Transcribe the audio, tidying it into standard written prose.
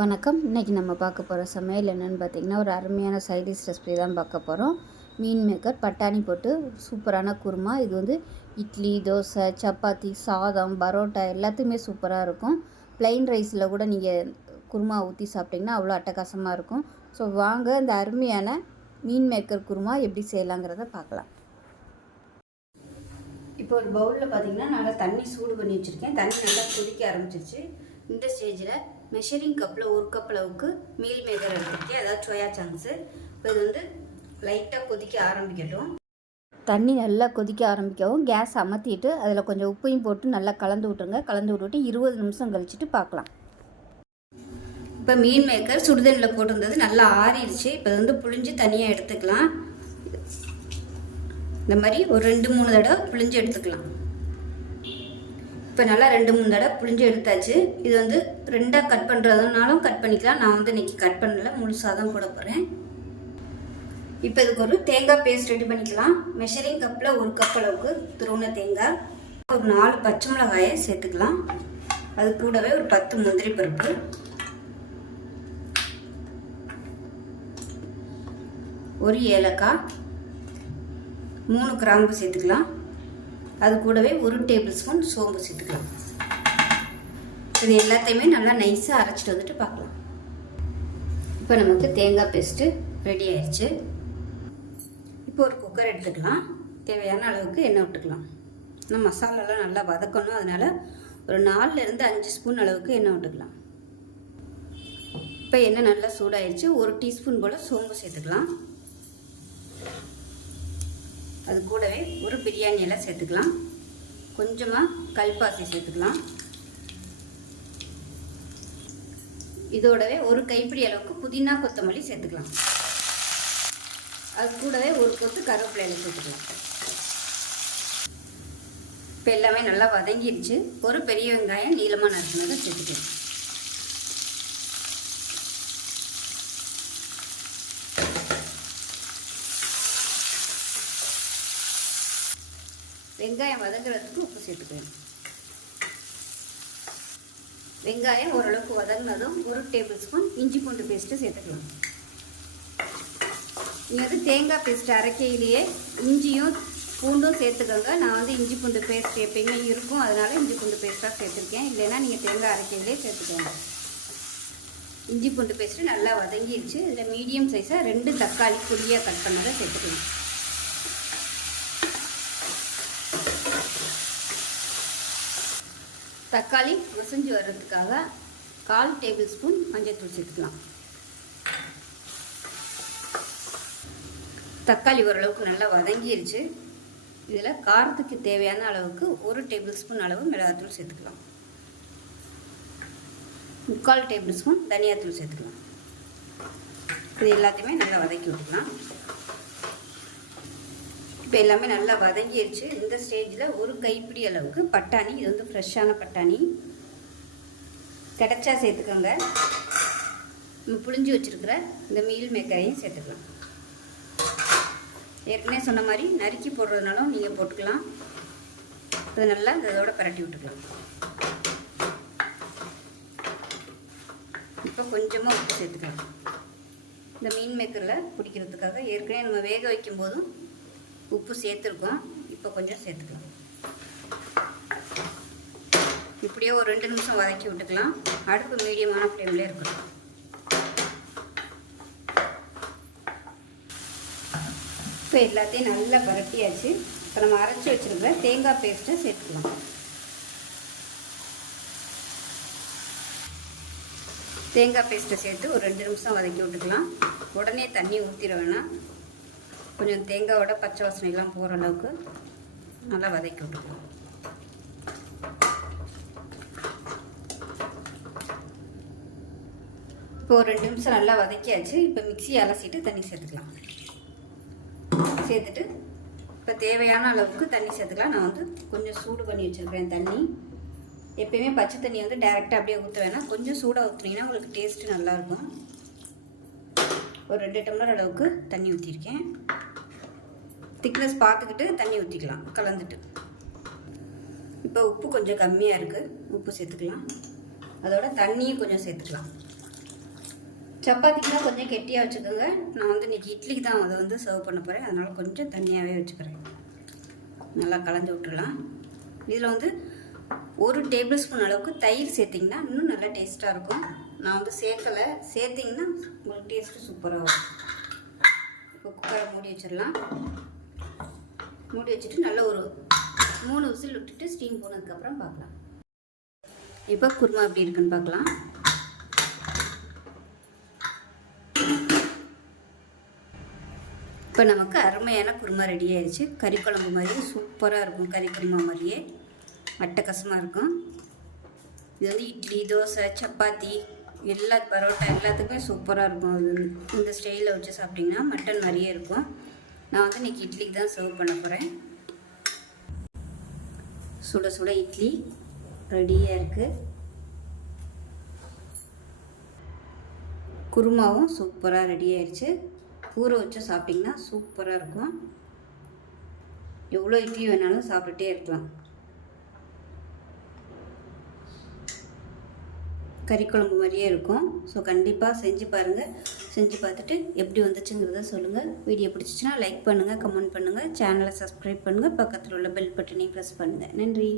வணக்கம். இன்றைக்கி நம்ம பார்க்க போகிற சமையல் என்னென்னு பார்த்திங்கன்னா, ஒரு அருமையான சைட் டிஷ் ரெசிபி தான் பார்க்க போகிறோம். மீல் மேக்கர் பட்டாணி போட்டு சூப்பரான குருமா. இது வந்து இட்லி, தோசை, சப்பாத்தி, சாதம், பரோட்டா எல்லாத்துக்குமே சூப்பராக இருக்கும். ப்ளைன் ரைஸில் கூட நீங்கள் குருமா ஊற்றி சாப்பிட்டிங்கன்னா அவ்வளோ அட்டகாசமாக இருக்கும். ஸோ வாங்க இந்த அருமையான மீன் மேக்கர் குருமா எப்படி செய்யலாங்கிறத பார்க்கலாம். இப்போ ஒரு பவுலில் பார்த்திங்கன்னா நல்லா தண்ணி சூடு பண்ணி வச்சுருக்கேன். தண்ணி நல்லா கொதிக்க ஆரம்பிச்சிருச்சு. இந்த ஸ்டேஜில் மெஷரிங் கப்பில் 1 கப் அளவுக்கு மீல் மேக்கர் எடுத்துருக்கேன், அதாவது சோயா சங்க்ஸு. இப்போ இது வந்து லைட்டாக கொதிக்க ஆரம்பிக்கட்டும். தண்ணி நல்லா கொதிக்க ஆரம்பிக்கவும் கேஸ் அமர்த்திட்டு அதில் கொஞ்சம் உப்பையும் போட்டு நல்லா கலந்து விட்டுருங்க. கலந்து விட்டுட்டு 20 நிமிஷம் கழிச்சிட்டு பார்க்கலாம். இப்போ மீன் மேக்கர் சுடுதண்ணில் போட்டிருந்தது நல்லா ஆறிடுச்சு. இப்போ வந்து புழிஞ்சு தனியாக எடுத்துக்கலாம். இந்த மாதிரி ஒரு 2-3 தடவை புழிஞ்சு எடுத்துக்கலாம். இப்போ நல்லா 2-3 தடவை புழிஞ்சு எடுத்தாச்சு. இது வந்து 2ஆக கட் பண்ணுறதுனாலும் கட் பண்ணிக்கலாம். நான் வந்து இன்றைக்கி கட் பண்ணல, முழுசாக தான் போட போகிறேன். இப்போ இதுக்கு ஒரு தேங்காய் பேஸ்ட் ரெடி பண்ணிக்கலாம். மெஷரிங் கப்பில் 1 கப் அளவுக்கு துருவின தேங்காய், ஒரு 4 பச்சை மிளகாயை சேர்த்துக்கலாம். அது கூடவே ஒரு 10 முந்திரி பருப்பு, ஒரு ஏலக்காய், 3 கிராம்பு சேர்த்துக்கலாம். அது கூடவே 1 டேபிள் ஸ்பூன் சோம்பு சேர்த்துக்கலாம். இது எல்லாத்தையுமே நல்லா நைஸாக அரைச்சிட்டு வந்துட்டு பார்க்கலாம். இப்போ நமக்கு தேங்காய் பேஸ்ட்டு ரெடி ஆயிடுச்சு. இப்போ ஒரு குக்கர் எடுத்துக்கலாம். தேவையான அளவுக்கு எண்ணெய் விட்டுக்கலாம். ஆனால் மசாலாலாம் நல்லா வதக்கணும், அதனால் ஒரு 4லேருந்து 5 ஸ்பூன் அளவுக்கு எண்ணெய் விட்டுக்கலாம். இப்போ எண்ணெய் நல்லா சூடாயிடுச்சு. 1 டீஸ்பூன் போல் சோம்பு சேர்த்துக்கலாம். அது கூடவே ஒரு பிரியாணி இலை சேர்த்துக்கலாம். கொஞ்சமாக கல்பாசி சேர்த்துக்கலாம். இதோடவே ஒரு கைப்பிடி அளவுக்கு புதினா கொத்தமல்லி சேர்த்துக்கலாம். அது கூடவே ஒரு கொத்து கருவேப்பிலை இலை சேர்த்துக்கலாம். இப்போ எல்லாமே நல்லா வதங்கிடுச்சு. ஒரு பெரிய வெங்காயம் நீளமாக நறுக்குனதை சேர்த்துக்கலாம். வெங்காயம் வதங்குறதுக்கு உப்பு சேர்த்துக்கலாம். வெங்காயம் ஓரளவுக்கு வதங்கினதும் 1 டேபிள் ஸ்பூன் இஞ்சி பூண்டு பேஸ்ட்டு சேர்த்துக்கலாம். நீங்கள் வந்து தேங்காய் பேஸ்ட் அரைக்கையிலேயே இஞ்சியும் பூண்டும் சேர்த்துக்கோங்க. நான் வந்து இஞ்சி பூண்டு பேஸ்ட் எப்பயுமே இருக்கும், அதனால் இஞ்சி பூண்டு பேஸ்ட்டாக சேர்த்துருக்கேன். இல்லைன்னா நீங்கள் தேங்காய் அரைக்கையிலே சேர்த்துக்கோங்க. இஞ்சி பூண்டு பேஸ்ட்டு நல்லா வதங்கிடுச்சு. இதில் மீடியம் சைஸாக 2 தக்காளி பொடியாக கட் பண்ணதை சேர்த்துக்கலாம். தக்காளி வசஞ்சு வர்றதுக்காக 1/4 டேபிள் ஸ்பூன் மஞ்சள்தூள் சேர்த்துக்கலாம். தக்காளி ஓரளவுக்கு நல்லா வதங்கிடுச்சு. இதில் காரத்துக்கு தேவையான அளவுக்கு 1 டேபிள் ஸ்பூன் அளவு மிளகாத்தூள் சேர்த்துக்கலாம். 3/4 டேபிள் ஸ்பூன் தனியாத்தூள் சேர்த்துக்கலாம். இது எல்லாத்தையுமே நல்லா வதக்கி விட்டுக்கலாம். இப்போ எல்லாமே நல்லா வதங்கிடுச்சு. இந்த ஸ்டேஜில் ஒரு கைப்பிடி அளவுக்கு பட்டாணி, இது வந்து ஃப்ரெஷ்ஷான பட்டாணி, கிடைச்சா சேர்த்துக்கோங்க. நம்ம புழிஞ்சு வச்சுருக்கிற இந்த மீல் மேக்கரையும் சேர்த்துக்கலாம். ஏற்கனவே சொன்ன மாதிரி நறுக்கி போடுறதுனாலும் நீங்கள் போட்டுக்கலாம். இது நல்லா இதோட பரட்டி விட்டுக்கலாம். இப்போ கொஞ்சமாக உப்பு சேர்த்துக்கலாம். இந்த மீன் மேக்கரில் பிடிக்கிறதுக்காக ஏற்கனவே நம்ம வேக வைக்கும் போதும் உப்பு சேர்த்துருக்கோம். இப்போ கொஞ்சம் சேர்த்துக்கலாம். இப்படியே ஒரு 2 நிமிஷம் வதக்கி விட்டுக்கலாம். அடுப்பு மீடியமான ஃப்ளேம்லேயே இருக்கணும். இப்போ எல்லாத்தையும் நல்லா பரட்டியாச்சு. இப்போ நம்ம அரைச்சி வச்சுருக்கிற தேங்காய் பேஸ்ட்டை சேர்த்துக்கலாம். தேங்காய் பேஸ்ட்டை சேர்த்து ஒரு 2 நிமிஷம் வதக்கி விட்டுக்கலாம். உடனே தண்ணி ஊற்றிட வேணாம். கொஞ்சம் தேங்காயோட பச்சை வாசனைலாம் போகிற அளவுக்கு நல்லா வதக்கி விட்டுக்கலாம். இப்போ ஒரு 2 நிமிஷம் நல்லா வதக்கியாச்சு. இப்போ மிக்ஸி அலசிட்டு தண்ணி சேர்த்துக்கலாம். சேர்த்துட்டு இப்போ தேவையான அளவுக்கு தண்ணி சேர்த்துக்கலாம். நான் வந்து கொஞ்சம் சூடு பண்ணி வச்சுருக்கிறேன் தண்ணி. எப்பயுமே பச்சை தண்ணி வந்து டைரெக்டாக அப்படியே ஊற்ற வேணாம். கொஞ்சம் சூடாக ஊற்றுனீங்கன்னா உங்களுக்கு டேஸ்ட்டு நல்லாயிருக்கும். ஒரு 2 டம்ளர் அளவுக்கு தண்ணி ஊற்றிருக்கேன். திக்னஸ் பார்த்துக்கிட்டு தண்ணி ஊற்றிக்கலாம் கலந்துட்டு. இப்போ உப்பு கொஞ்சம் கம்மியாக இருக்குது, உப்பு சேர்த்துக்கலாம். அதோட தண்ணியும் கொஞ்சம் சேர்த்துக்கலாம். சப்பாத்திக்குலாம் கொஞ்சம் கெட்டியாக வச்சுக்கோங்க. நான் வந்து இன்றைக்கி இட்லிக்கு தான் அதை வந்து சர்வ் பண்ண போகிறேன். அதனால் கொஞ்சம் தண்ணியாகவே வச்சுக்கிறேன். நல்லா கலந்து விட்டுடலாம். இதில் வந்து 1 டேபிள் ஸ்பூன் அளவுக்கு தயிர் சேர்த்திங்கன்னா இன்னும் நல்லா டேஸ்ட்டாக இருக்கும். நான் வந்து சேர்க்கலை. சேர்த்திங்கன்னா உங்களுக்கு டேஸ்ட்டு சூப்பராக வரும். இப்போ குக்கரை மூடி வச்சிடலாம். மூடி வச்சுட்டு நல்லா ஒரு 3 விசில் விட்டுட்டு ஸ்டீம் போனதுக்கப்புறம் பார்க்கலாம். இப்போ குருமா எப்படி இருக்குன்னு பார்க்கலாம். இப்போ நமக்கு அருமையான குருமா ரெடி ஆயிடுச்சு. கறி குழம்பு மாதிரியே சூப்பராக இருக்கும். கறி குருமா மாதிரியே அட்டகாசமாக இருக்கும். இது வந்து இட்லி, தோசை, சப்பாத்தி, பரோட்டா எல்லாத்துக்குமே சூப்பராக இருக்கும். அது இந்த ஸ்டைலில் வச்சு சாப்பிட்டிங்கன்னா மட்டன் மாதிரியே இருக்கும். நான் வந்து இன்றைக்கி இட்லிக்கு தான் சர்வ் பண்ண போகிறேன். சுட சுட இட்லி ரெடியாக இருக்குது. குருமாவும் சூப்பராக ரெடி ஆயிடுச்சு. ஊற வச்சு சாப்பிட்டிங்கன்னா சூப்பராக இருக்கும். எவ்வளோ இட்லி வேணாலும் சாப்பிட்டுட்டே இருக்கலாம். கறி குழம்பு மாதிரியே இருக்கும். ஸோ கண்டிப்பாக செஞ்சு பாருங்கள். செஞ்சு பார்த்துட்டு எப்படி வந்துச்சுங்கிறத சொல்லுங்கள். வீடியோ பிடிச்சிச்சின்னா லைக் பண்ணுங்கள், கமெண்ட் பண்ணுங்கள், சேனலை சப்ஸ்கிரைப் பண்ணுங்கள், பக்கத்தில் உள்ள பெல் பட்டனையும் ப்ரெஸ் பண்ணுங்கள். நன்றி.